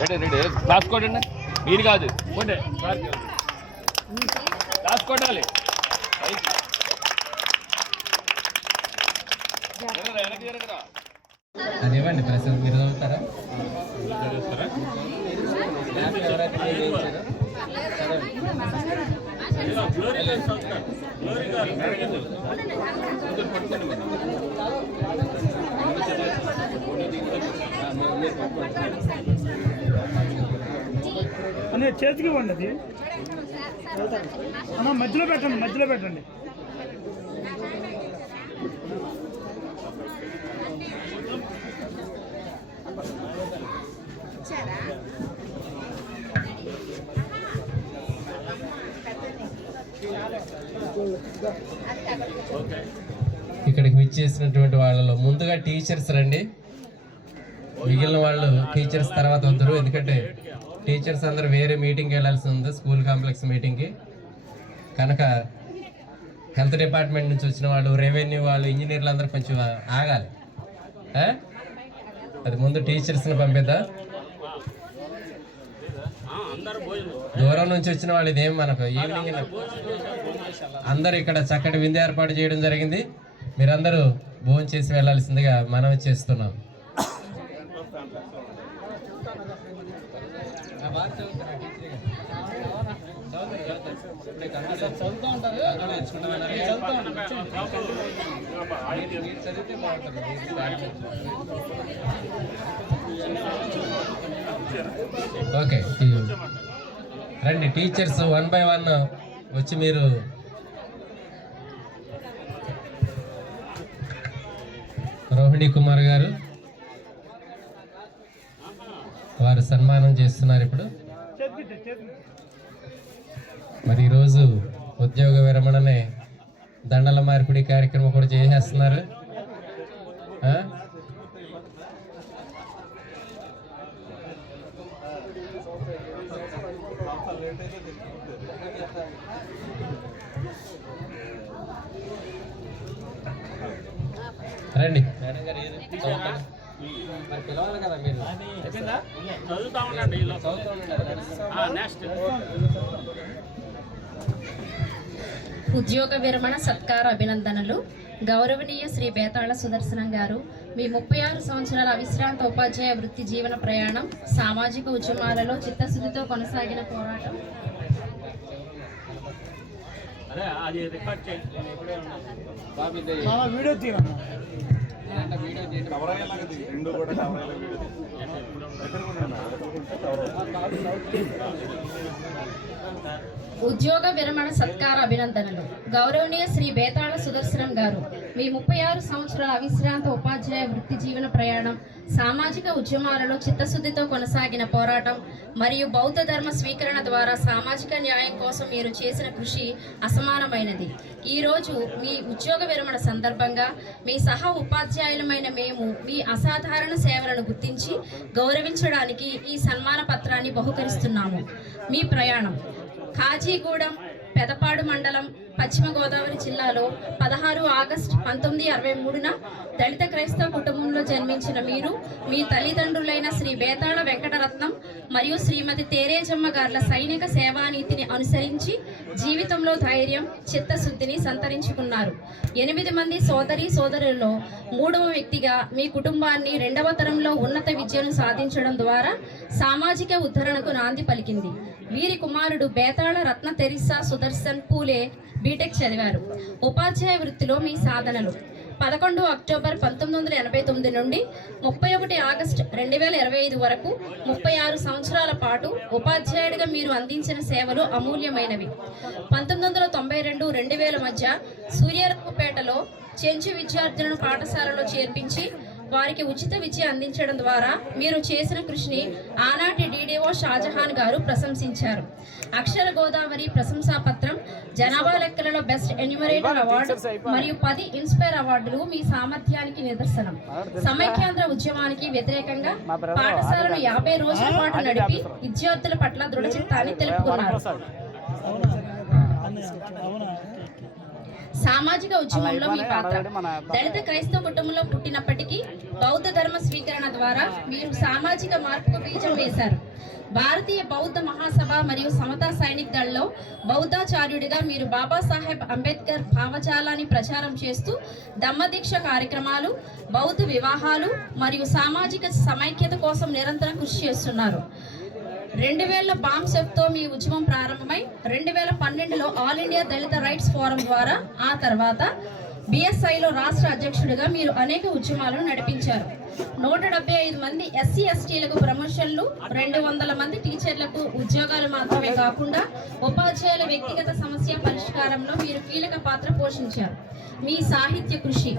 Ready class కొట్టండి. మీరు కాదు కొట్టే క్లాస్ కొట్టాలి. అదేవండి ప్రసాద్ మీరు చదువుతారా? అనే చేతికి ఇవ్వండి. అది అన్న మధ్యలో పెట్టండి, మధ్యలో పెట్టండి. ఇక్కడికి విచ్చేసినటువంటి వాళ్ళలో ముందుగా టీచర్స్ రండి. మిగిలిన వాళ్ళు టీచర్స్ తర్వాత వద్దరు, ఎందుకంటే టీచర్స్ అందరూ వేరే మీటింగ్కి వెళ్ళాల్సి ఉంది, స్కూల్ కాంప్లెక్స్ మీటింగ్కి. కనుక హెల్త్ డిపార్ట్మెంట్ నుంచి వచ్చిన వాళ్ళు, రెవెన్యూ వాళ్ళు, ఇంజనీర్లు అందరూ కొంచెం ఆగాలి. అది ముందు టీచర్స్ని పంపిద్దా. దూరం నుంచి వచ్చిన వాళ్ళు ఇదేం మనకు ఈవినింగ్ అందరూ ఇక్కడ చక్కటి విందు ఏర్పాటు చేయడం జరిగింది. మీరందరూ భోజనం చేసి వెళ్ళాల్సిందిగా మనవి చేస్తున్నాం. ఓకే రండి టీచర్స్ 1 by 1 వచ్చి మీరు రోహిణి కుమార్ గారు వారు సన్మానం చేస్తున్నారు ఇప్పుడు. మరి ఈరోజు ఉద్యోగ విరమణనే దండల మార్పిడి కార్యక్రమం కూడా చేసేస్తున్నారు. రండి మేడం గారు మరి పిలవాలి కదా మీరు. ఉద్యోగ విరమణ సత్కార అభినందనలు. గౌరవనీయ శ్రీ బేతాళ సుదర్శనం గారు, మీ 36 సంవత్సరాల అవిశ్రాంత ఉపాధ్యాయ వృత్తి జీవన ప్రయాణం, సామాజిక ఉద్యమాలలో చిత్తశుద్ధితో కొనసాగిన పోరాటం, ఉద్యోగ విరమణ సత్కార అభినందనలు. గౌరవనీయ శ్రీ బేతాళ సుదర్శనం గారు, మీ 36 సంవత్సరాల అవిశ్రాంత ఉపాధ్యాయ వృత్తి జీవన ప్రయాణం, సామాజిక ఉద్యమాలలో చిత్తశుద్ధితో కొనసాగిన పోరాటం మరియు బౌద్ధ ధర్మ స్వీకరణ ద్వారా సామాజిక న్యాయం కోసం మీరు చేసిన కృషి అసమానమైనది. ఈరోజు మీ ఉద్యోగ విరమణ సందర్భంగా మీ సహా ఉపాధ్యాయులమైన మేము మీ అసాధారణ సేవలను గుర్తించి గౌరవించడానికి ఈ సన్మాన పత్రాన్ని బహుకరిస్తున్నాము. మీ ప్రయాణం కాజీగూడెం, పెదపాడు మండలం, పశ్చిమ గోదావరి జిల్లాలో 16 ఆగస్టు 1963న దళిత క్రైస్తవ కుటుంబంలో జన్మించిన మీరు మీ తల్లిదండ్రులైన శ్రీ బేతాళ వెంకటరత్నం మరియు శ్రీమతి తేరేజమ్మ గార్ల సైనిక సేవానీతిని అనుసరించి జీవితంలో ధైర్యం, చిత్తశుద్ధిని సంతరించుకున్నారు. 8 మంది సోదరి సోదరులలో 3వ వ్యక్తిగా మీ కుటుంబాన్ని 2వ తరంలో ఉన్నత విద్యను సాధించడం ద్వారా సామాజిక ఉద్ధరణకు నాంది పలికింది. వీరి కుమారుడు బేతాళ రత్న తెరిసా సుదర్శన్ పూలే బీటెక్ చదివారు. ఉపాధ్యాయ వృత్తిలో మీ సాధనలు 11 అక్టోబర్ 1989 నుండి 31 ఆగస్టు 2025 వరకు 36 సంవత్సరాల పాటు ఉపాధ్యాయుడిగా మీరు అందించిన సేవలు అమూల్యమైనవి. 1992-2000 మధ్య సూర్యారావుపేటలో చెంచు విద్యార్థులను పాఠశాలలో చేర్పించి వారికి ఉచిత విద్య అందించడం ద్వారా మీరు చేసిన కృషిని ఆనాటి DDO షాజహాన్ గారు ప్రశంసించారు. అక్షర గోదావరి ప్రశంసా పత్రం, జనాభా లెక్కలలో బెస్ట్ ఎన్యూమరేటర్ అవార్డు మరియు 10 ఇన్స్పైర్ అవార్డులు మీ సామర్థ్యానికి నిదర్శనం. సమైక్యాంధ్ర ఉద్యమానికి వ్యతిరేకంగా పాఠశాలను 50 రోజుల పాటు నడిపి విద్యార్థుల పట్ల దృఢచిత్తాన్ని తెలుపుకున్నారు. సామాజిక ఉద్యమంలో మీ పాత్ర. దళిత క్రైస్తవ కుటుంబంలో పుట్టినప్పటికీ బౌద్ధ ధర్మ స్వీకరణ ద్వారా మీరు సామాజిక మార్పుకు బీజం వేశారు. భారతీయ బౌద్ధ మహాసభ మరియు సమతా సైనిక్ దళ్లో బౌద్ధాచార్యుడిగా మీరు బాబాసాహెబ్ అంబేద్కర్ భావజాలాన్ని ప్రచారం చేస్తూ దమ్మదీక్ష కార్యక్రమాలు, బౌద్ధ వివాహాలు మరియు సామాజిక సమైక్యత కోసం నిరంతరం కృషి చేస్తున్నారు. 2000 బాంబ్సెఫ్తో మీ ఉద్యమం ప్రారంభమై 2012లో ఆల్ ఇండియా దళిత రైట్స్ ఫోరం ద్వారా, ఆ తర్వాత బిఎస్ఐలో రాష్ట్ర అధ్యక్షుడిగా మీరు అనేక ఉద్యమాలను నడిపించారు. 175 మంది ఎస్సీ ఎస్టీలకు ప్రమోషన్లు, 200 మంది టీచర్లకు ఉద్యోగాలు మాత్రమే కాకుండా ఉపాధ్యాయుల వ్యక్తిగత సమస్య పరిష్కారంలో మీరు కీలక పాత్ర పోషించారు. మీ సాహిత్య కృషి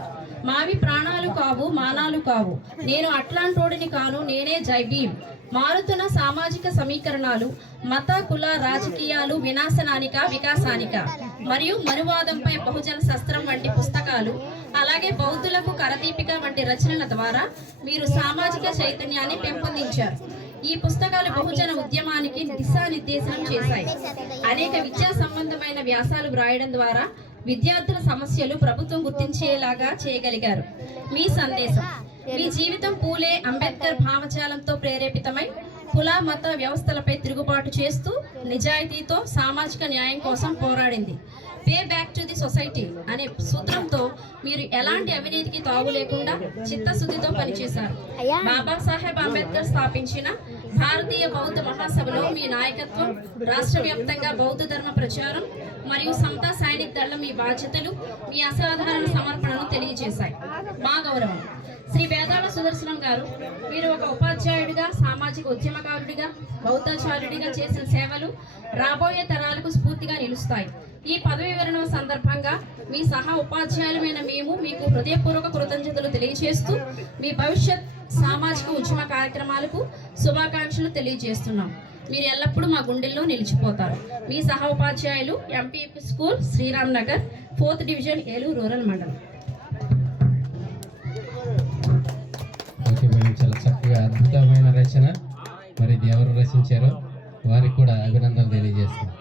మావి ప్రాణాలు కావు, మానాలు కావు, నేను అట్లాంటోడిని కాను, నేనే జై భీమ్, మారుతున్న సామాజిక సమీకరణాలు, మత కుల రాజకీయాలు వినాశనానిక వికాసానిక మరియు మనువాదంపై బహుజన శస్త్రం వంటి పుస్తకాలు, అలాగే బౌద్ధులకు కరదీపిక వంటి రచనల ద్వారా మీరు సామాజిక చైతన్యాన్ని పెంపొందించారు. ఈ పుస్తకాలు బహుజన ఉద్యమానికి దిశానిర్దేశనం చేశాయి. అనేక విద్యా సంబంధమైన వ్యాసాలు వ్రాయడం ద్వారా విద్యార్థుల సమస్యలు ప్రభుత్వం గుర్తించేలాగా చేయగలిగారు. మీ సందేశం, మీ జీవితం పూలే అంబేద్కర్ భావజాలంతో ప్రేరేపితమై కుల మత వ్యవస్థలపై తిరుగుబాటు చేస్తూ నిజాయితీతో సామాజిక న్యాయం కోసం పోరాడింది. Pay back to the society అనే సూత్రంతో మీరు ఎలాంటి అవినీతికి తావు లేకుండా చిత్తశుద్ధితో పనిచేశారు. బాబాసాహెబ్ అంబేద్కర్ స్థాపించిన భారతీయ బౌద్ధ మహాసభలో మీ నాయకత్వం, రాష్ట్ర వ్యాప్తంగా బౌద్ధ ధర్మ ప్రచారం మరియు సమతా సైనిక్ దళం మీ బాధ్యతలు, మీ అసాధారణ సమర్పణను తెలియజేశాయి. మా గౌరవం. శ్రీ బేతాళ సుదర్శనం గారు, మీరు ఒక ఉపాధ్యాయుడిగా, సామాజిక ఉద్యమకారుడిగా, బౌద్ధాచార్యుడిగా చేసిన సేవలు రాబోయే తరాలకు స్ఫూర్తిగా నిలుస్తాయి. ఈ పదవి విరమణ సందర్భంగా మీ సహా ఉపాధ్యాయులమైన మేము మీకు హృదయపూర్వక కృతజ్ఞతలు తెలియజేస్తూ మీ భవిష్యత్ సామాజిక ఉద్యమ కార్యక్రమాలకు శుభాకాంక్షలు తెలియజేస్తున్నాం. మీరు ఎల్లప్పుడూ మా గుండెల్లో నిలిచిపోతారు. మీ సహా ఉపాధ్యాయులు, MPP school, Sriram Nagar, 4th division, Eluru rural మండలం. చాలా చక్కగా అద్భుతమైన రచన. మరి ఇది ఎవరు రచించారో వారికి కూడా అభినందనలు తెలియజేస్తున్నారు.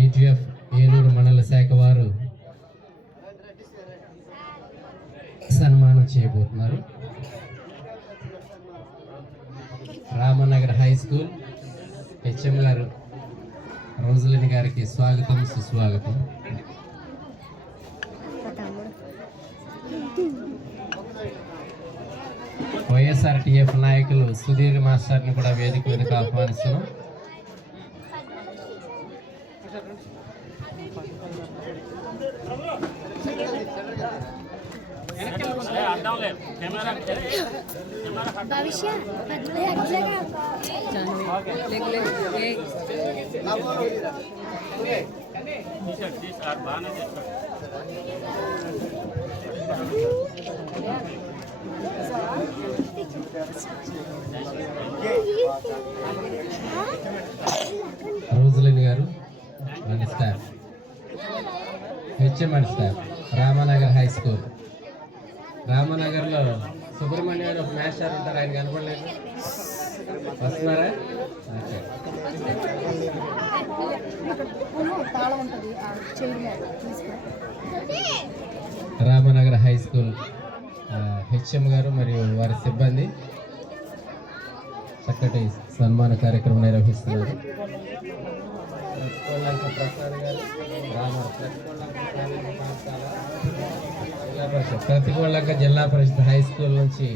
ఈటీఎఫ్ ఏలూరు మండల శాఖ వారు సన్మానం చేయబోతున్నారు. రామనగర్ హై స్కూల్ హెచ్ఎం గారు రోజులని గారికి స్వాగతం, సుస్వాగతం. వైఎస్ఆర్టీఎఫ్ నాయకులు సుధీర్ మాస్టర్ని కూడా వేదిక మీదకు ఆహ్వానిస్తున్నాం. రోజులని గారు and staff, HM and staff, Ramanagar high school. రామనగర్లో సుబ్రహ్మణ్యం ఒక మాస్టర్ ఉంటారు, ఆయన కనపడలేదు, వస్తున్నారా? రామనగర్ హై స్కూల్ హెచ్ఎం గారు మరియు వారి సిబ్బంది చక్కటి సన్మాన కార్యక్రమం నిర్వహిస్తున్నారు. ప్రతికోళ్ళక జిల్లా పరిషత్ హై స్కూల్ నుంచి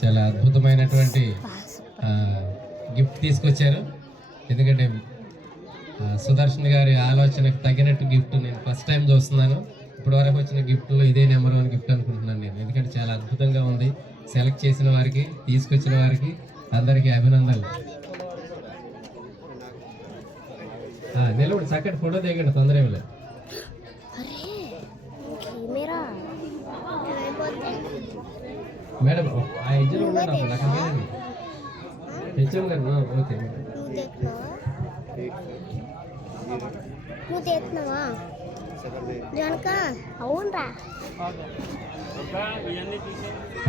చాలా అద్భుతమైనటువంటి గిఫ్ట్ తీసుకొచ్చారు. ఎందుకంటే సుదర్శన్ గారి ఆలోచనకు తగినట్టు గిఫ్ట్ నేను ఫస్ట్ టైం చూస్తున్నాను. ఇప్పటి వరకు వచ్చిన గిఫ్ట్లో ఇదే నెంబర్ 1 గిఫ్ట్ అనుకుంటున్నాను నేను. ఎందుకంటే చాలా అద్భుతంగా ఉంది. సెలెక్ట్ చేసిన వారికి, తీసుకొచ్చిన వారికి అందరికీ అభినందనలు. నిలబడి చక్కటి ఫోటో దిగండి, తొందర ఏమి లేదు. మేడం ఆ ఎడ్జ్లో ఉండండి, అప్పుడు అక్కడ వెళ్ళండి. హెచ్ఎం గారు okay.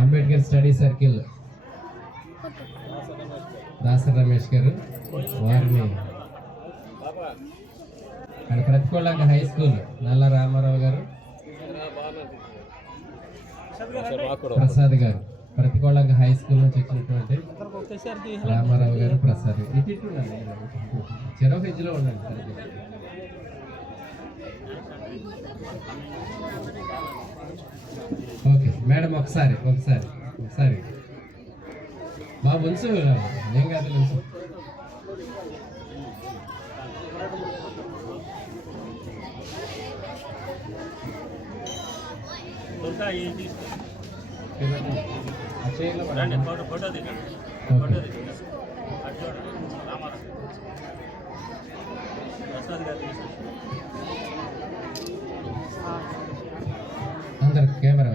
Ambedkar study circle Dasari Ramesh గారు, వారిని అండ్ ప్రతికోళ్ళంక హై స్కూల్ నల్ల రామారావు గారు, ప్రసాద్ గారు, ప్రతికోళ్ళంక హై స్కూల్ నుంచి వచ్చినటువంటి రామారావు గారు, ప్రసాద్ గారు. ఇటు ఉండండి, చెరో హెజ్లో ఉండండి. ఓకే మేడం, ఒకసారి బాబు ఉంచు, ఏం కాదు ఉంచు. అందరు కెమెరా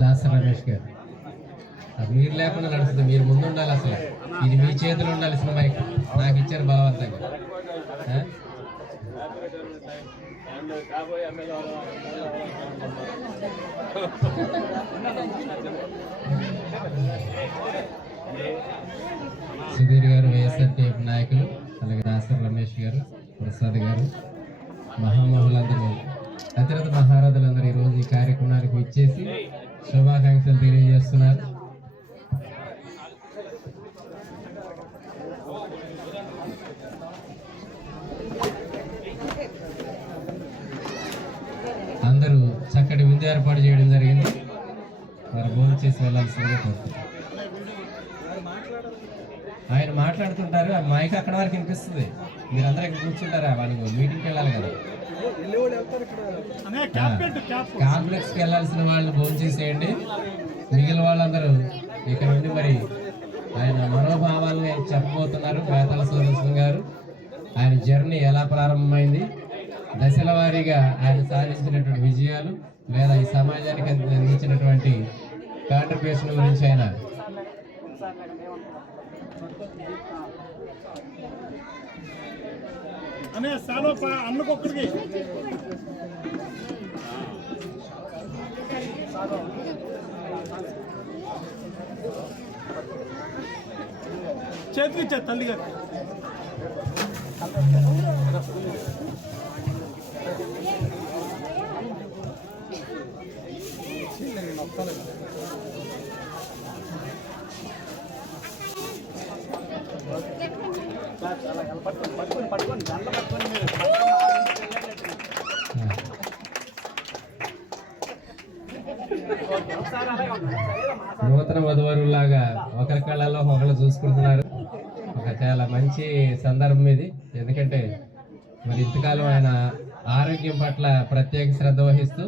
దాసరి రమేష్ గారు, అది మీరు లేకుండా నడుస్తుంది, మీరు ముందు ఉండాలి. అసలు ఇది మీ చేతిలో ఉండాల్సిన మైక్ నాకు ఇచ్చారు బలవంతంగా. సుధీర్ గారు, వైఎస్ఆర్టీఎఫ్ నాయకులు, అలాగే దాసరి రమేష్ గారు, ప్రసాద్ గారు, మహామహులందరూ, అతిరథ మహారాజులందరూ ఈరోజు ఈ కార్యక్రమానికి ఇచ్చేసి శుభాకాంక్షలు తెలియజేస్తున్నారు. అందరూ చక్కటి విందు ఏర్పాటు చేయడం జరిగింది. మరి భోజనం చేసి వెళ్ళాల్సిందిగా కోరుతున్నాను. ఆయన మాట్లాడుతుంటారు, ఆ మైక్ అక్కడ వరకు వినిపిస్తుంది. మీరందరూ ఇక్కడ కూర్చుంటారా? వాళ్ళు మీటింగ్కి వెళ్ళాలి కదా, కాంప్లెక్స్కి వెళ్ళాల్సిన వాళ్ళు భోజనం చేసేయండి. మిగిలిన వాళ్ళందరూ ఇక్కడ ఉండి మరి ఆయన మనోభావాలను చెప్పబోతున్నారు. బేతాళ సుదర్శన్ గారు, ఆయన జర్నీ ఎలా ప్రారంభమైంది, దశల వారీగా ఆయన సాధించినటువంటి విజయాలు, లేదా ఈ సమాజానికి అందించినటువంటి కాంట్రిబ్యూషన్ గురించి ఆయన చేతికి ఇచ్చా తల్లి గారు. నూతన వధువరులాగా ఒకరి కళ్ళలో ఒకళ్ళు చూసుకుంటున్నారు. ఒక చాలా మంచి సందర్భం ఇది. ఎందుకంటే మరి ఇంతకాలం ఆయన ఆరోగ్యం పట్ల ప్రత్యేక శ్రద్ధ వహిస్తూ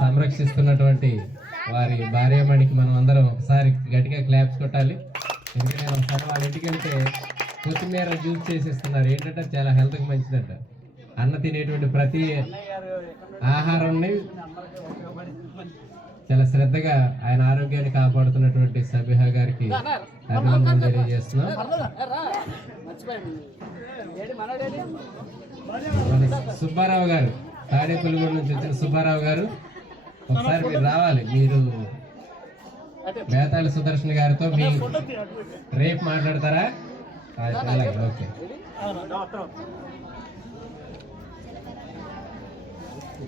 సంరక్షిస్తున్నటువంటి వారి భార్యమణికి మనం అందరం ఒకసారి గట్టిగా క్లాప్స్ కొట్టాలి. ఎందుకంటే ఒకసారి వాళ్ళ ఇంటికి వెళ్తే కొత్తిమీర జ్యూస్ చేసిస్తున్నారు. ఏంటంటే చాలా హెల్త్కి మంచిదంట. అన్న తినేటువంటి ప్రతి ఆహారాన్ని చాలా శ్రద్ధగా ఆయన ఆరోగ్యాన్ని కాపాడుతున్నటువంటి సబిహా గారికి అభినందనలు తెలియజేస్తున్నాం. సుబ్బారావు గారు, తాడేపల్లిగూడ నుంచి వచ్చిన సుబ్బారావు గారు, ఒకసారి మీరు రావాలి. మీరు బేతాళ సుదర్శన్ గారితో మీ రేపు మాట్లాడతారా? అలాగే, ఓకే.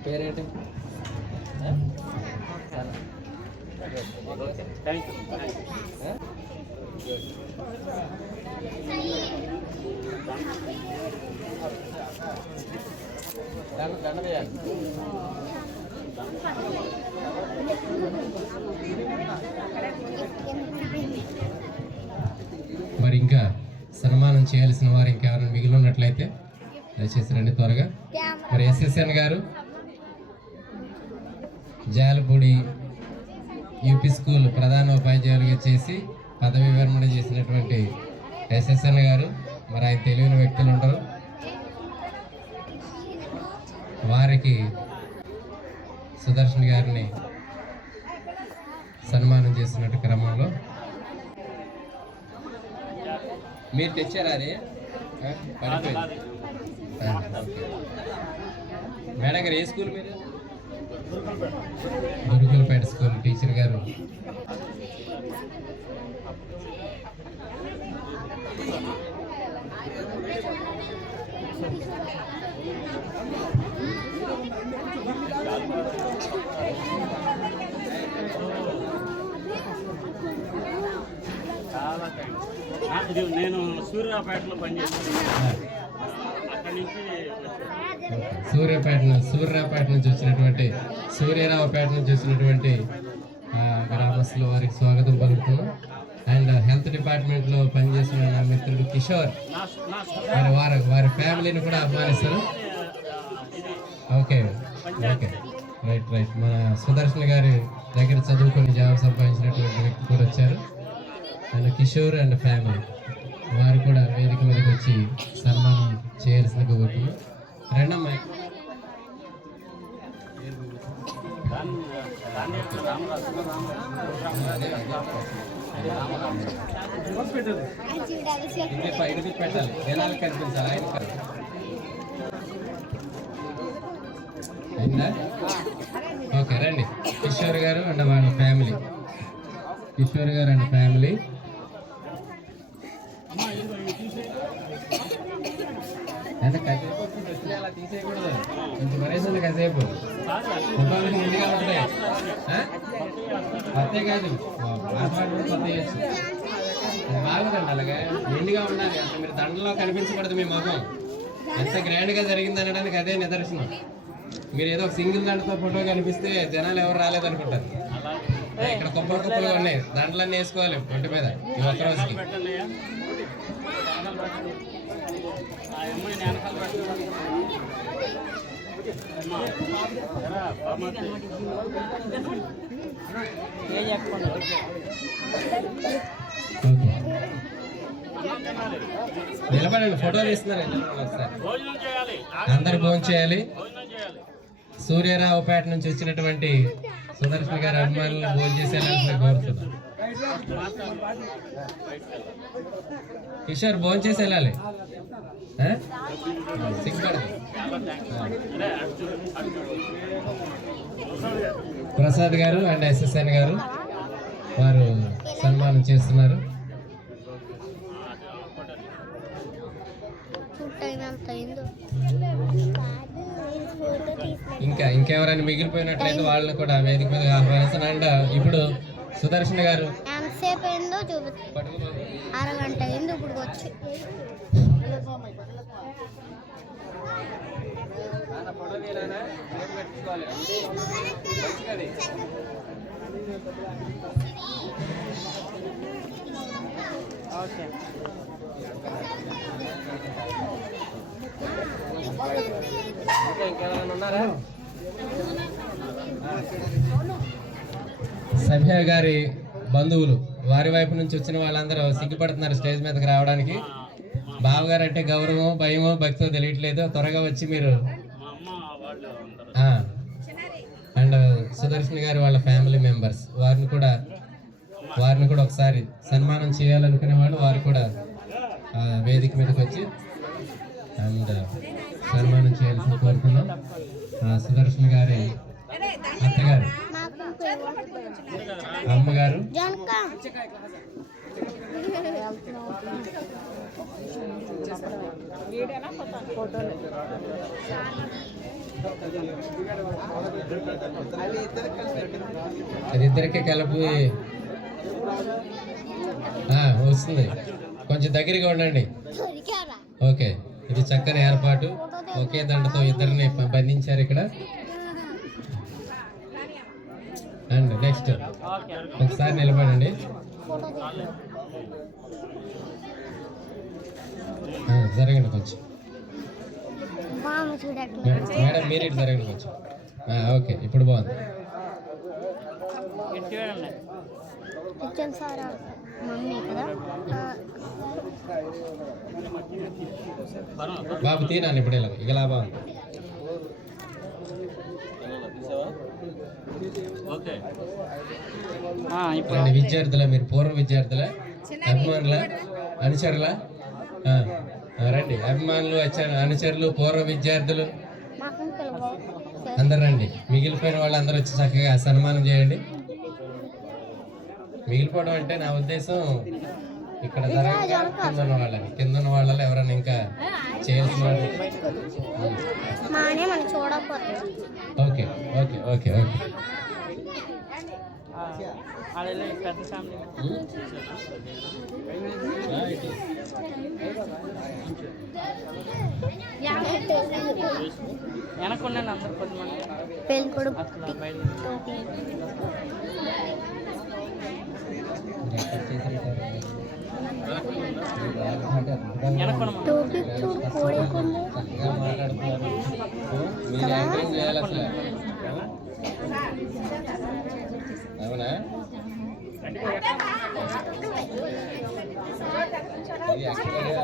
పేరేంటి? మరి ఇంకా సన్మానం చేయాల్సిన వారు ఇంకెవరైనా మిగిలి ఉన్నట్లయితే దయచేసి రండి త్వరగా. మరి ఎస్ఎస్ఎన్ గారు, జాలపూడి యూపీ స్కూల్ ప్రధాన ఉపాధ్యాయులుగా చేసి పదవి విరమణ చేసినటువంటి ఎస్ఎస్ఎన్ గారు, మరి ఆయన తెలియని వ్యక్తులు ఉండరు. వారికి సుదర్శన్ గారిని సన్మానం చేస్తున్నట్టు క్రమంలో మీరు తెచ్చారా అది పడిపోయింది. ఓకే. మేడం గారు ఏ స్కూల్ మీరు? గురుకులపేట స్కూల్ టీచర్ గారు. నేను సూర్యాపేటలో పనిచేస్తాను. అక్కడి నుంచి సూర్యాపేట నుంచి వచ్చినటువంటి సూర్యరావుపేట నుంచి వచ్చినటువంటి గ్రామస్తులు వారికి స్వాగతం పలుకుతున్నాం. అండ్ హెల్త్ డిపార్ట్మెంట్లో పనిచేసిన నా మిత్రుడు కిషోర్ వారి ఫ్యామిలీని కూడా ఆహ్వానిస్తారు. Okay okay right. మన సుదర్శన్ గారి దగ్గర చదువుకొని జాబ్ సంపాదించినటువంటి వ్యక్తి కూడా వచ్చారు. అండ్ కిషోర్ అండ్ ఫ్యామిలీ వారు కూడా వేదిక మీదకి వచ్చి సన్మానం చేయాల్సిందిగా కోరుతున్నాం. రెండమ్మాయి ఇది పెట్టాలి, జనాలకు కనిపించాలి. ఆయన అయిందా? ఓకే రండి. కిషోర్ గారు అండ్ వాళ్ళ ఫ్యామిలీ. కిషోర్ గారు అండ్ ఫ్యామిలీ. అంటే కాసేపు అలా తీసేయకూడదు, కొంచెం మరేసింది కాసేపు ఫోటోలకి నిండుగా ఉంటాయి. కొత్త కాదు కొత్త చేయొచ్చు, బాగుందండి. అలాగే నిండుగా ఉండాలి. అసలు మీరు దండలో కనిపించకూడదు మీ ముఖం. ఎంత గ్రాండ్గా జరిగింది అనడానికి అదే నిదర్శనం. మీరు ఏదో ఒక సింగిల్ దండతో ఫోటో కనిపిస్తే జనాలు ఎవరు రాలేదనుకుంటారు. ఇక్కడ కుప్పలుగా ఉన్నాయి, దండలన్నీ వేసుకోవాలి ఒంటి మీద ఈ ఒక్క రోజుకి. నిలబడండి, ఫోటోలు ఇస్తున్నారు. అందరు భోజనం చేయాలి. సూర్యరావుపేట నుంచి వచ్చినటువంటి సుదర్శన్ గారి అభిమానులు భోజనం చేసేలా కోరుతున్నాను. కిషోర్ భోజనం చేసి వెళ్ళాలి. ప్రసాద్ గారు అండ్ ఎస్ఎస్ఎన్ గారు వారు సన్మానం చేస్తున్నారు. ఇంకెవరైనా మిగిలిపోయినట్లయితే వాళ్ళని కూడా వేదిక మీద ఆహ్వానిస్తాను. అండ్ ఇప్పుడు సుదర్శన్ గారు అరగంట అయింది ఇప్పుడు వచ్చి. సభ్య గారి బంధువులు వారి వైపు నుంచి వచ్చిన వాళ్ళందరూ సిగ్గుపడుతున్నారు స్టేజ్ మీదకి రావడానికి. బావగారు అంటే గౌరవం, భయమో, భక్తో తెలియట్లేదు. త్వరగా వచ్చి మీరు. అండ్ సుదర్శన్ గారు వాళ్ళ ఫ్యామిలీ మెంబర్స్ వారిని కూడా ఒకసారి సన్మానం చేయాలనుకునే వాళ్ళు వారు కూడా వేదిక మీదకి వచ్చి అండ్ సన్మానం చేయాల్సి కోరుతున్నాం. సుదర్శన్ గారి అత్తగారు, అమ్మగారు, అది ఇద్దరికే కలిపి వస్తుంది. కొంచెం దగ్గరగా ఉండండి. ఓకే, ఇది చక్కని ఏర్పాటు. ఒకే దండతో ఇద్దరిని బంధించారు ఇక్కడ. అండ్ నెక్స్ట్ ఒకసారి నిలబడండి. జరగండి కొంచెం. మేడం మీరు ఇటు జరగండి కొంచెం. ఓకే, ఇప్పుడు బాగుంది. బాబు తీనాను ఇప్పుడు ఇలా బాగుంది. విద్యార్థుల, మీరు పూర్వ విద్యార్థుల, అభిమానుల, అనుచరుల రండి అభిమానులు, అనుచరులు, పూర్వ విద్యార్థులు మాకు పిలవ అందరు రండి. మిగిలిపోయిన వాళ్ళు అందరూ వచ్చి చక్కగా సన్మానం చేయండి. మిగిలిపోవడం అంటే నా ఉద్దేశం ఇక్కడ కింద ఉన్న వాళ్ళలో ఎవరైనా ఇంకా చేయాల్సిన వాళ్ళు. మానే మనం చూడకపోతే ఓకే ఓకే ఓకే ఓకే పెళ్ళి కూడా టోపీ చూడు కోడేకుండా చక్కగా మాట్లాడుతున్నారు. మీరు యాంకరింగ్ చేయాలి అసలు. అవునా? ఇది యాక్చువల్గా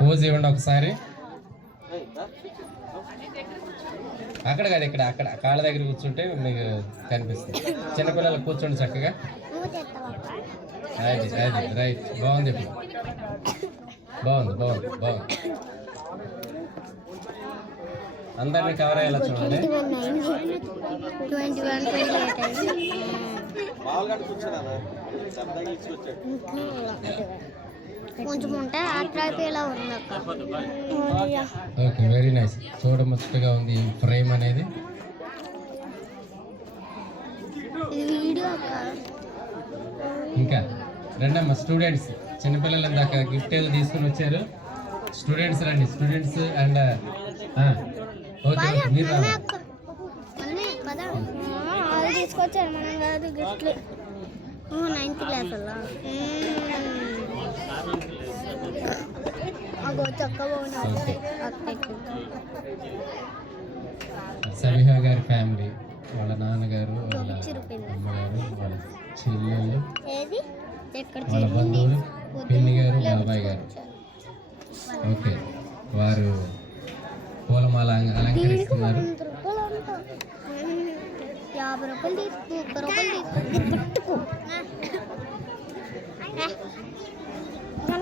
పోజ్ ఇవ్వండి ఒకసారి. అక్కడ కాదు, ఇక్కడ అక్కడ కాళ్ళ దగ్గర కూర్చుంటే మీకు కనిపిస్తుంది. చిన్నపిల్లలు కూర్చోండి చక్కగా. అది అది రైట్, బాగుంది. ఇప్పుడు బాగుంది బాగుంది బాగుంది. అందరినీ కవర్ అయ్యేలా చూడండి. 21, 28 కొంచెం ఉంటే ఆట్రాయిపోయేలా ఉంది అక్క. Okay, very nice. చూడముచ్చటగా ఉంది ఈ ఫ్రేమ్ అనేది. ఇది వీడియో అక్క. ఇంకా రెండమ్మా స్టూడెంట్స్, చిన్నపిల్లలు ఇందాక గిఫ్ట్ ఏదో తీసుకుని వచ్చారు. స్టూడెంట్స్ రండి, స్టూడెంట్స్ అండ్ ఓకే మీరు రా. అది తీసుకొచ్చారు మనం కాదు గిఫ్ట్లు. 9th క్లాస్ అలా చక్కగా ఓకే. సబిహా గారి ఫ్యామిలీ, వాళ్ళ నాన్నగారు, వాళ్ళ అమ్మగారు, వాళ్ళ చెల్లెళ్ళు, వాళ్ళ బంధువులు, పిన్ని గారు, బాబాయ్ గారు. ఓకే, వారు పూలమాల అలంకరిస్తున్నారు. 50 రూపాయలు తీసుకో, 1 రూపాయలు తీసుకో, పట్టుకో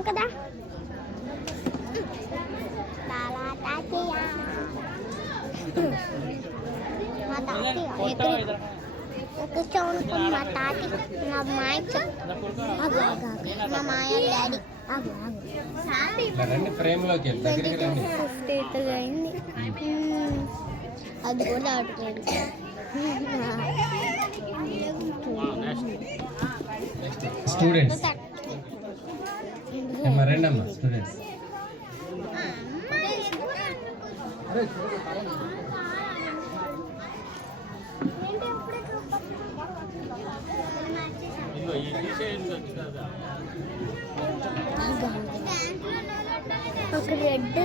కదా. మా తాతయ్య మా తాతి మా మాయ మా మాయ డాడీ రండి, ఫ్రేమ్ లోకి దగ్గరికి రండి. 58 అయింది. అది కూడా ఆడుకోండి. స్టూడెంట్స్ రండి అమ్మా, స్టూడెంట్స్. ఒక రెడ్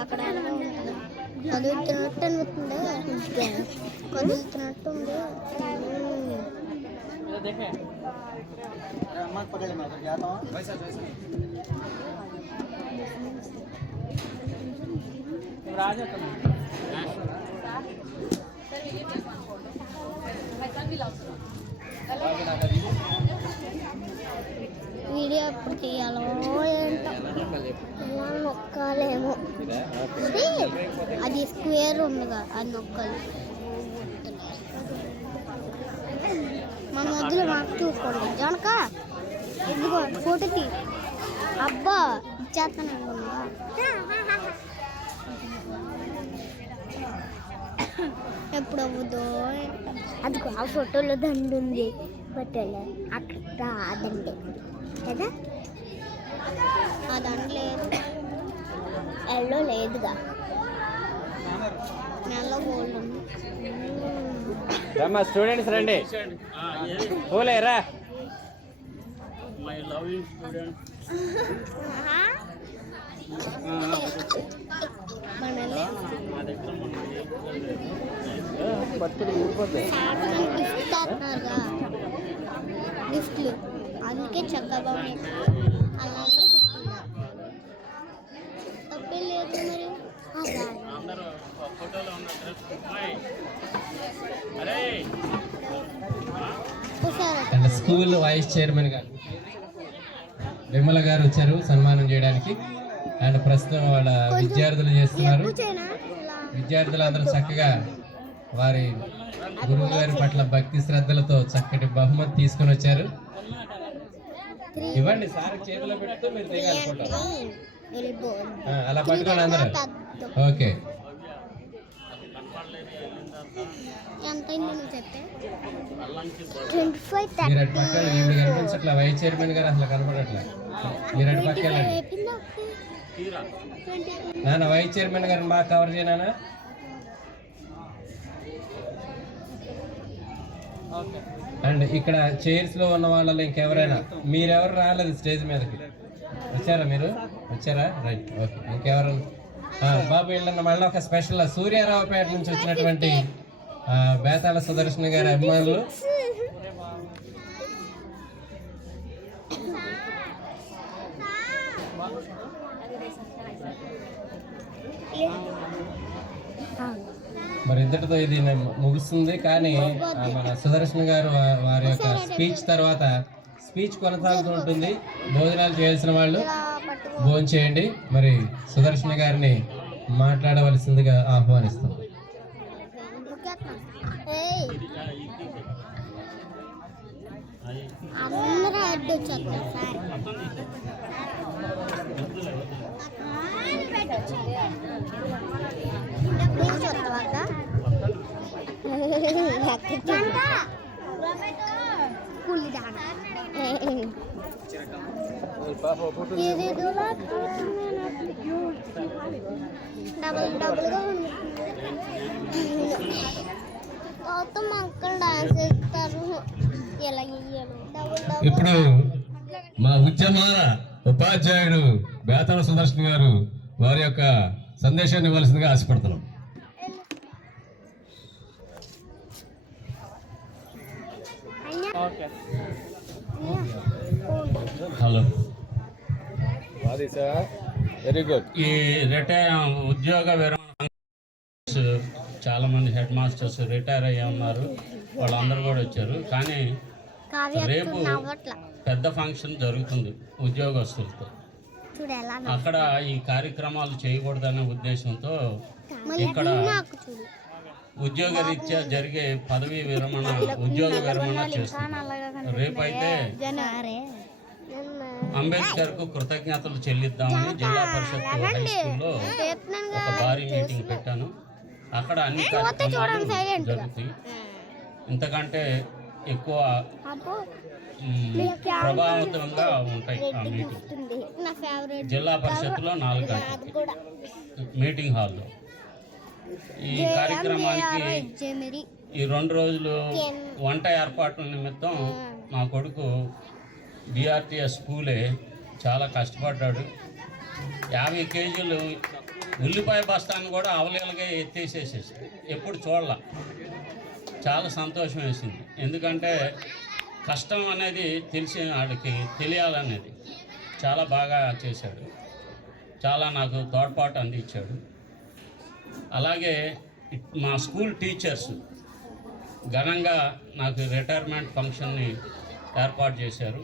అక్కడ కదులుతున్నట్టు అనిపిస్తుంది, కదులుతున్నట్టుంది. వీడియో ఎప్పుడు తీయాలో ఏంటో, ఇలా నొక్కాలేమో. అది స్క్వేర్ ఉందిగా, అది నొక్కాలి. మన వద్దులు మాకు చూసుకోండి జనక. ఇదిగో ఫోటో తీ. అబ్బా ఇచ్చేస్తాను అనుకున్నా. ఎప్పుడు అవ్వదో అదిగో ఆ ఫోటోలో దండు ఉంది, ఫోటోలో అక్కడ ఆ దండే కదా. ఆ దండ లేదు, ఎల్లో లేదుగా, నెల గోల్డ్ ఉంది. స్టూడెంట్స్ రండి, పోలేరా. My loving student. మనల్ని మా దగ్గర ఇస్తున్నారుగా గిఫ్ట్లు, అందుకే చక్కగా బాగున్నాయి. వాళ్ళందరూ తప్పే లేదు మరి. అందరూ ఫోటోలో ఉన్న డ్రెస్. అరే అండ్ స్కూల్ వైస్ చైర్మన్ గారు విమల గారు వచ్చారు సన్మానం చేయడానికి. అండ్ ప్రస్తుతం వాళ్ళ విద్యార్థులు చేస్తున్నారు. విద్యార్థులు అందరూ చక్కగా వారి గురువు గారి పట్ల భక్తి శ్రద్ధలతో చక్కటి బహుమతి తీసుకొని వచ్చారు. ఇవ్వండి సార్ చేతిలో పెడుతూ మీరు దిగాలి ఫోటో. అలా పట్టుకోండి అందరూ. ఓకే, ఎంత నువ్వు చెప్తే 25 మీరు అటు పక్క ఈవిడ కనిపించట్లా, వైస్ చైర్మన్ గారు అసలు కనపడట్లా. మీరు అటు పక్క వెళ్ళండి. నాన్న వైస్ చైర్మన్ గారిని బాగా కవర్ చేయనా. అండ్ ఇక్కడ చైర్స్ లో ఉన్న వాళ్ళలో ఇంకెవరైనా మీరెవరు రాలేదు స్టేజ్ మీదకి? వచ్చారా మీరు? వచ్చారా? Right, okay. ఇంకెవరు? బాబు వీళ్ళన్న మళ్ళీ ఒక స్పెషల్ సూర్యారావుపేట నుంచి వచ్చినటువంటి బేతాళ సుదర్శన్ గారి అభిమానులు. మరి ఇంతటితో ఇది ముగుస్తుంది. కానీ మన సుదర్శన్ గారు వారి యొక్క స్పీచ్ తర్వాత స్పీచ్ కొనసాగుతూ ఉంటుంది. భోజనాలు చేయాల్సిన వాళ్ళు భోజనం చేయండి. మరి సుదర్శన్ గారిని మాట్లాడవలసిందిగా ఆహ్వానిస్తాం. అందరూ అడ్డు వచ్చేస్తారు సార్. డబుల్గా మొక్కలు డాన్స్ చేస్తారు. ఇలా ఇప్పుడు మా ఉద్యమాన ఉపాధ్యాయుడు బేతాళ సుదర్శన్ గారు వారి యొక్క సందేశాన్ని ఇవ్వాల్సిందిగా ఆశపడుతున్నాం. Hello, very good. ఈ రిటైర్ ఉద్యోగ విరమణ చాలా మంది హెడ్ మాస్టర్స్ రిటైర్ అయ్యి ఉన్నారు. వాళ్ళందరూ కూడా వచ్చారు. కానీ రేపు పెద్ద ఫంక్షన్ జరుగుతుంది ఉద్యోగస్తులతో. అక్కడ ఈ కార్యక్రమాలు చేయకూడదనే ఉద్దేశంతో ఇక్కడ ఉద్యోగ రీత్యా జరిగే పదవీ విరమణ, ఉద్యోగ విరమణ చేస్తున్నారు. రేపైతే అంబేద్కర్ కు కృతజ్ఞతలు చెల్లిద్దామని జిల్లా పరిషత్ హై స్కూల్లో ఒక భారీ మీటింగ్ పెట్టాను. అక్కడ అన్ని కార్యక్రమాలు జరుగుతాయి. ఇంతకంటే ఎక్కువ ప్రభావితంగా ఉంటాయి ఆ మీటింగ్. జిల్లా పరిషత్లో 4 గంటలకి మీటింగ్ హాల్లో. ఈ కార్యక్రమానికి ఈ 2 రోజులు వంట ఏర్పాట్ల నిమిత్తం మా కొడుకు బిఆర్టీఎస్ స్కూలే చాలా కష్టపడ్డాడు. 50 కేజీలు ఉల్లిపాయ బస్తాన్ని కూడా అవలీలగా ఎత్తేసేసేసి ఎప్పుడు చూడాల. చాలా సంతోషం వేసింది. ఎందుకంటే కష్టం అనేది తెలిసి వాడికి తెలియాలనేది చాలా బాగా చేశాడు. చాలా నాకు తోడ్పాటు అందించాడు. అలాగే మా స్కూల్ టీచర్స్ ఘనంగా నాకు రిటైర్మెంట్ ఫంక్షన్ని ఏర్పాటు చేశారు.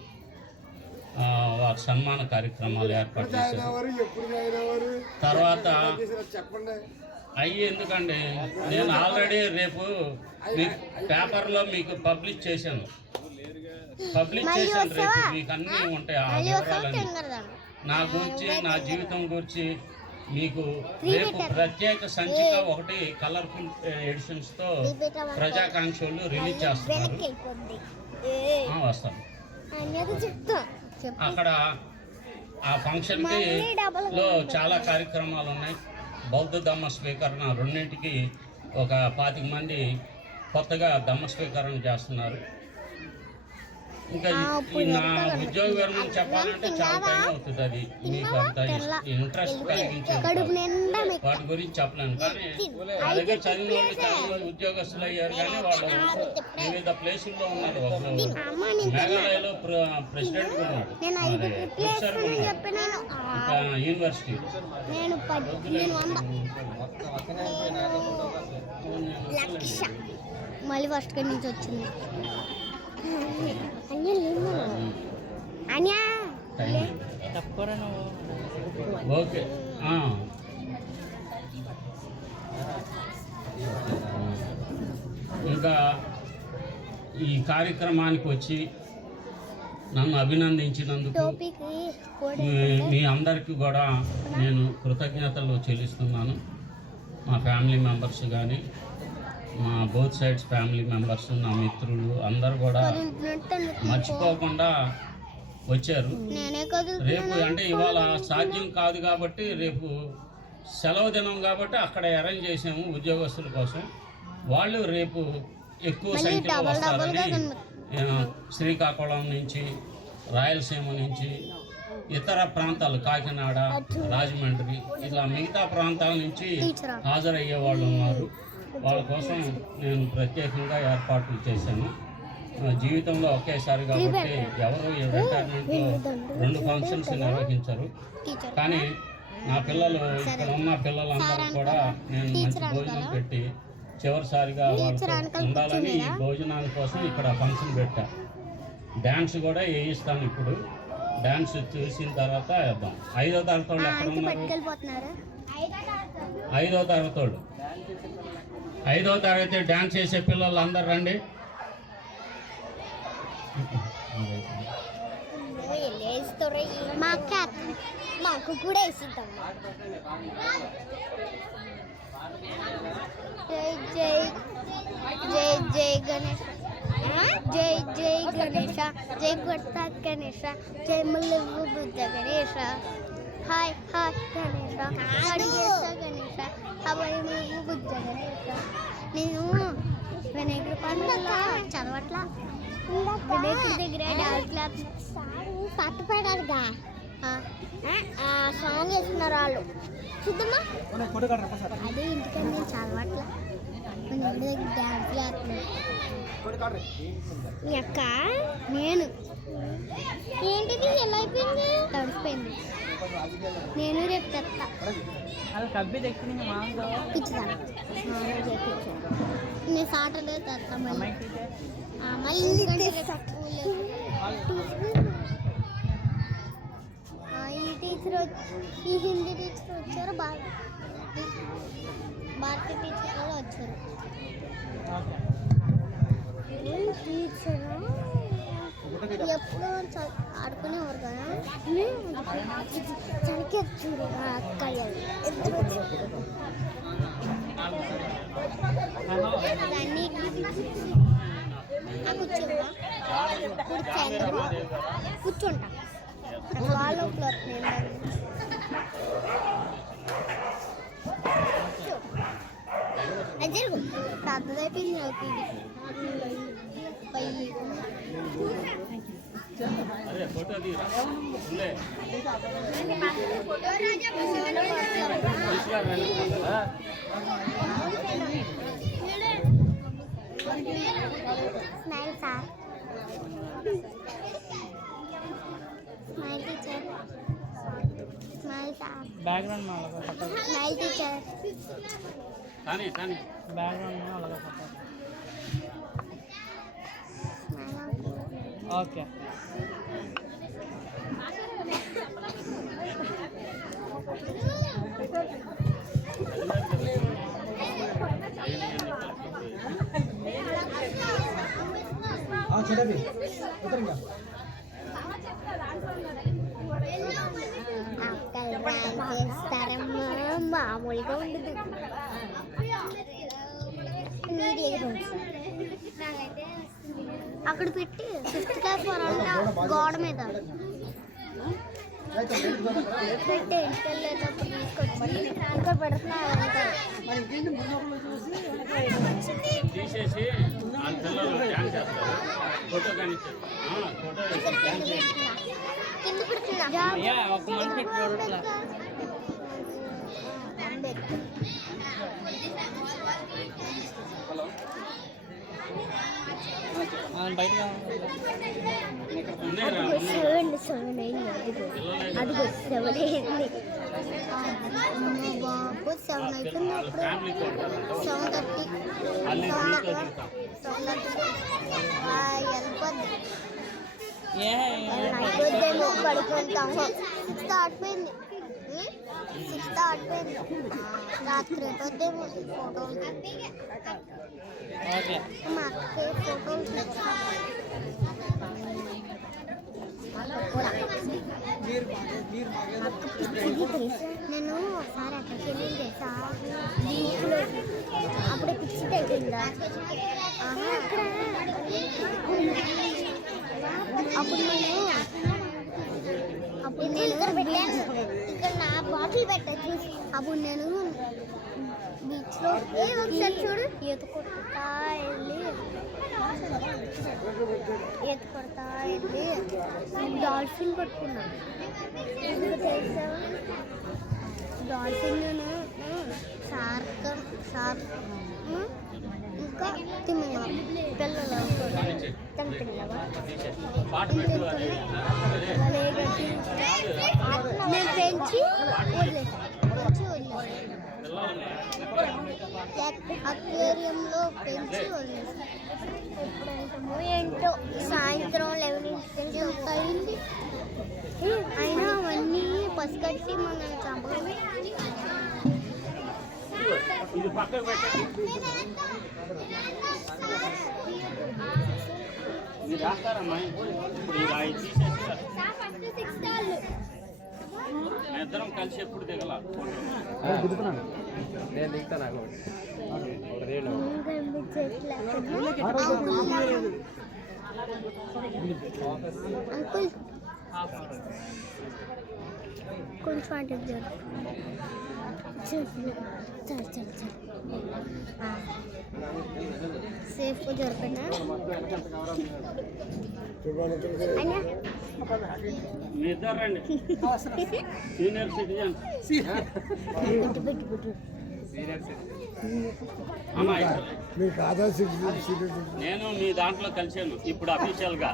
వారి సన్మాన కార్యక్రమాలు ఏర్పాటు చేశారు. తర్వాత ఎందుకండి నేను ఆల్రెడీ రేపు మీకు పేపర్లో మీకు పబ్లిష్ చేశాను. రేపు మీకు అన్నీ ఉంటాయి. ఆ వివరాలన్నీ నా గురించి, నా జీవితం గురించి మీకు రేపు ప్రత్యేక సంచిక ఒకటి కలర్ఫుల్ ఎడిషన్స్తో ప్రజాకాంక్షలు రిలీజ్ చేస్తున్నారు. వస్తాను. అక్కడ ఆ ఫంక్షన్కి లో చాలా కార్యక్రమాలు ఉన్నాయి. బౌద్ధ ధమ్మ స్వీకరణ రెండింటికి ఒక 25 మంది కొత్తగా ధమ్మ స్వీకరణ చేస్తున్నారు. ఇంకా నా ఉద్యోగ వివరణ చెప్పాలంటే చాలా టైం అవుతుంది. అది మీకు అంత ఇంట్రెస్ట్ కలిగించేది వాటి గురించి చెప్పలేను. కానీ నా దగ్గర చదివిన వాళ్ళు చాలా మంది ఉద్యోగస్తులు అయ్యారు. కానీ వాళ్ళు వివిధ ప్లేసుల్లో ఉన్నారు. ఒకరు మేఘాలయలో ప్రెసిడెంట్ ఉన్నాడు, ప్రొఫెసర్ ఉన్నాడు, ఇంకా యూనివర్సిటీ. మళ్ళీ ఫస్ట్ గడి నుంచి వచ్చింది. ఓకే ఇంకా ఈ కార్యక్రమానికి వచ్చి నన్ను అభినందించినందుకు మీ అందరికీ కూడా నేను కృతజ్ఞతలు చెల్లిస్తున్నాను. మా ఫ్యామిలీ మెంబర్స్ కానీ, మా బోత్ సైడ్స్ ఫ్యామిలీ మెంబర్స్, నా మిత్రులు అందరు కూడా మర్చిపోకుండా వచ్చారు. రేపు అంటే ఇవాళ సాధ్యం కాదు కాబట్టి రేపు సెలవు దినం కాబట్టి అక్కడ అరేంజ్ చేసాము ఉద్యోగస్తుల కోసం. వాళ్ళు రేపు ఎక్కువ సంఖ్యలో వస్తారని శ్రీకాకుళం నుంచి, రాయలసీమ నుంచి, ఇతర ప్రాంతాలు కాకినాడ, రాజమండ్రి ఇలా మిగతా ప్రాంతాల నుంచి హాజరయ్యే వాళ్ళు ఉన్నారు. వాళ్ళ కోసం నేను ప్రత్యేకంగా ఏర్పాట్లు చేశాను. జీవితంలో ఒకేసారి కాబట్టి ఎవరు రిటైర్మెంట్లో 2 ఫంక్షన్స్ నిర్వహించరు. కానీ నా పిల్లలు, ఇక్కడ ఉన్న పిల్లలందరూ కూడా నేను మంచి భోజనం పెట్టి చివరిసారిగా వాళ్ళతో ఉండాలని ఈ భోజనాల కోసం ఇక్కడ ఫంక్షన్ పెట్టా. డ్యాన్స్ కూడా వేయిస్తాను. ఇప్పుడు డ్యాన్స్ చూసిన తర్వాత వేద్దాం. 5వ తరగతి వాళ్ళు ఎక్కడ ఉన్నారు? 5వ తరగతి వాళ్ళు, 5వ తరగతి డ్యాన్స్ వేసే పిల్లలు అందరు రండి. మాకు కూడా వేసిద్దాం. జై జై జై జై గణేష్, జై జై గణేష, జై కొత్త గణేష, జై మల్లెవు బుద్ధ గణేష, హాయ్ హాయ్ గణేష, అడిగేస గణేష, హాయ్ మల్లెవు బుద్ధ గణేష. నేను వినాయకుడి పండుగ చదవట్లా, వినాయకుడి దగ్గర డాన్స్ క్లాస్ పాట పాడాలిగా, ఆ సాంగ్ వేస్తున్నారు వాళ్ళు. చూద్దామా? అదే ఇంటికని నేను చదవట్లా, వినాయకుడి దగ్గర డాన్స్ చేస్తున్నాను. మీ అక్క నేను ఏంటిది ఎలా అయిపోయింది? తడిసిపోయింది. నేను రేపు తెస్తా. పిచ్చిదాన్ని నేను సాటర్డే తెస్తా. మళ్ళీ ఈ టీచర్, ఈ హిందీ టీచర్ వచ్చారు, భారతీయ టీచర్ కూడా వచ్చారు. టీచర్ ఎప్పుడు ఆడుకునేవారు కదా, చనికి చూడు అక్కడ దాన్ని కూర్చుంటా వాళ్ళు జరుగు పెద్దదైపోయింది నాకు ఇది. Smile sir, smile teacher, smile sir, smile teacher, okay. చేస్తారమ్మా, మామూలుగా ఉండదు. అక్కడ పెట్టి 5th క్లాస్ వరండా గోడ మీద పెట్టి ఇంటికెళ్ళేటప్పుడు తీసుకొచ్చి ఇక్కడ పెడుతున్నారు. తీసేసి వాళ్ళ పిల్లలు డ్యాన్స్ చేస్తారు. ఫోటో కానీ ఫోటో డ్యాన్స్ చేస్తారు. కింద పెడుతున్నా అయ్యా ఒక మంది పెట్టి చూడట్లా బయట ఉన్నాయిరా, సెవెన్ అయింది అదిగో 7 అయింది బాబు 7 అయిపోయింది వాళ్ళ ఫ్యామిలీతో ఉంటారు. 7:30 వాళ్ళు మీతో దిగుతాం. 7:30 వెళ్ళిపోద్ది ఏ అయిపోద్దేమో పడుకుంటాము 6 దాటిపోయింది 6 దాటిపోయింది రాత్రి అయిపోద్దేమో ఫోటోలు ఓకే మా అక్కకి ఫోటోలు నేను ఒకసారి అక్కడికి వెళ్ళి చేసా బీచ్లో అప్పుడే పిచ్చి తగ్గిందా అక్కడ అప్పుడు నేను పెట్టాను ఇక్కడ నా బాటిల్ పెట్టా చూసి అప్పుడు నేను బీచ్లో ఒకసారి చూడు ఈత కొడతా వెళ్ళి డాల్ఫిన్ పట్టుకున్నాను ఎందుకు తెలుసా డాల్ఫిన్ షార్క్ ఇంకా తిమ్మిన పిల్లలు తన పిల్లవా పాట పెట్టు అది. నేను పెంచి వదిలేసాను అక్వేరియంలో పెంచి వదిలేసాను ఎప్పుడంటామో ఏంటో సాయంత్రం 11 అయింది అయినా అవన్నీ పసిగట్టి మనం చంపడం ఇది పక్కకు పెట్టండి. మీరు రాస్తారమ్మా ఇప్పుడు ఇది అవి తీసేస్తారు. ఇద్దరం కలిసి ఎప్పుడు దిగల నేను దిగుతాను నాకు అంకుల్ కొంచెం అంటే సేఫ్గా దొరకనా మీ ఇద్దరు రండి సీనియర్ సిటిజన్ నేను మీ దాంట్లో కలిసాను ఇప్పుడు అఫీషియల్ గా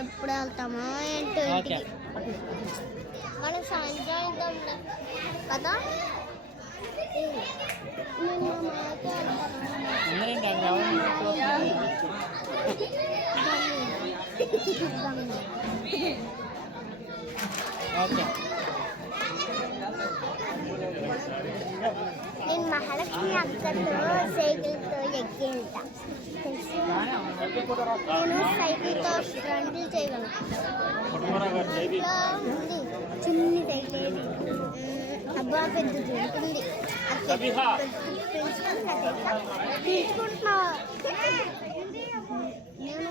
ఎప్పుడు వెళ్తామో ఏంటో ఓకే మనం సాయంత్రం వెళ్తాం కదా నేను మా అందరేంటి అక్కడ ఎవరు ఓకే నేను మహాలక్ష్మి అక్కతో సైకిల్తో ఎక్కి వెళ్తా నేను సైకిల్తో స్టంట్లు చేయగలను ఇట్లా ఉంది చిన్ని సైకిల్ అబ్బా పెద్ద దొరుకుతుంది తీసుకుంటున్నా నేను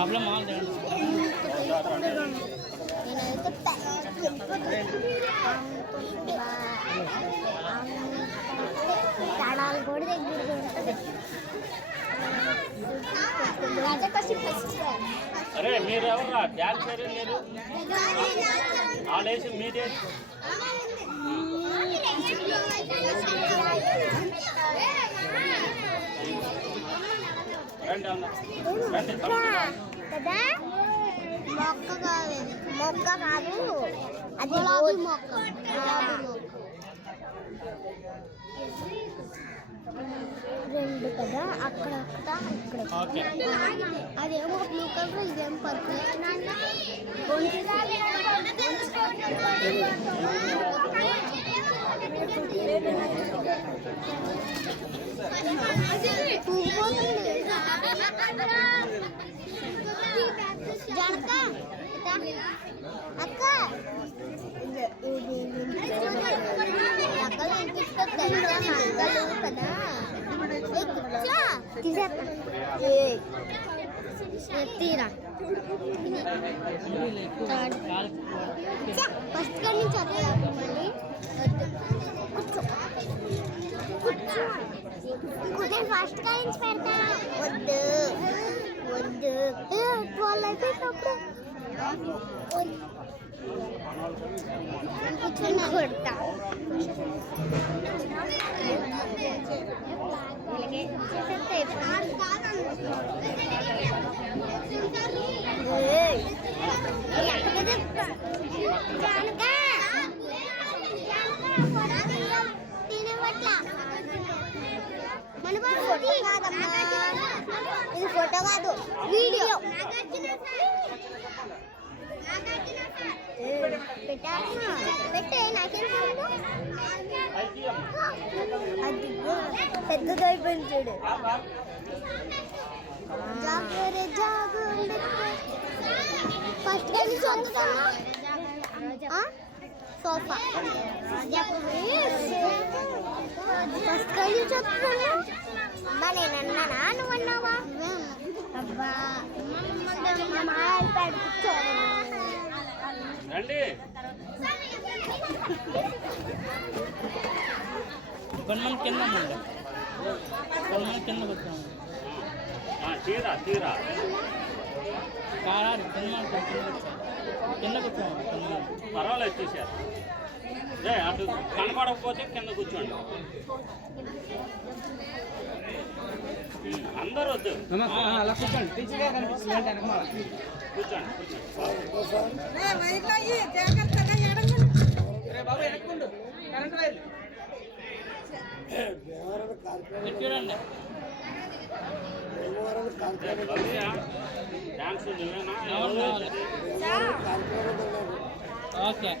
అప్పుడు మాల్ తడాలు కూడా దగ్గరగా ఉంటుంది అరే మీరు ఎవరా డ్యాన్స్ మీరు వాళ్ళేసి మీదే రండి అన్న రండి కదా మొక్క కాదు అది గులాబీ మొక్క రెండు కదా అక్కడ ఇక్కడ ఓకే అదేమో బ్లూ కలర్ ఇదేమో పర్పుల్ జనక అక్క అక్కలు ఇంటికి తెలుసా అక్కలు కదా తీరా ఫస్ట్ కానీ చదివా మళ్ళీ కూర్చో నేను ఫస్ట్ కాయించి పెడతా. వద్దు వద్దు 12 అయిపోయినప్పుడు కొడతా. ఇది ఫోటో కాదు, వీడియో. పెట్టే నాకేం పెద్దగా అయిపోయింది చూడు. జాగ్రత్త జాగ్రత్త. ఫస్ట్ టైం చదువుతాను సోఫా. ఫస్ట్ టైం చదువుతాను. అబ్బా నేను అన్నానా, నువ్వు అన్నావా? అబ్బా రండి. కొంతమంది కింద ఉండండి. కొంతమంది కింద కూర్చోండి. తీరా తీరా కారాడు కింద కూర్చోండి. పర్వాలేదు తీశారు. అటు కనపడకపోతే కింద కూర్చోండి. అందరూ వద్దు, అలా కూర్చోండి. టీచర్గా కనిపిస్తుంది అంటే కూర్చోండి. చూడండి. డాన్స్ నువ్వేనా? ఓకే.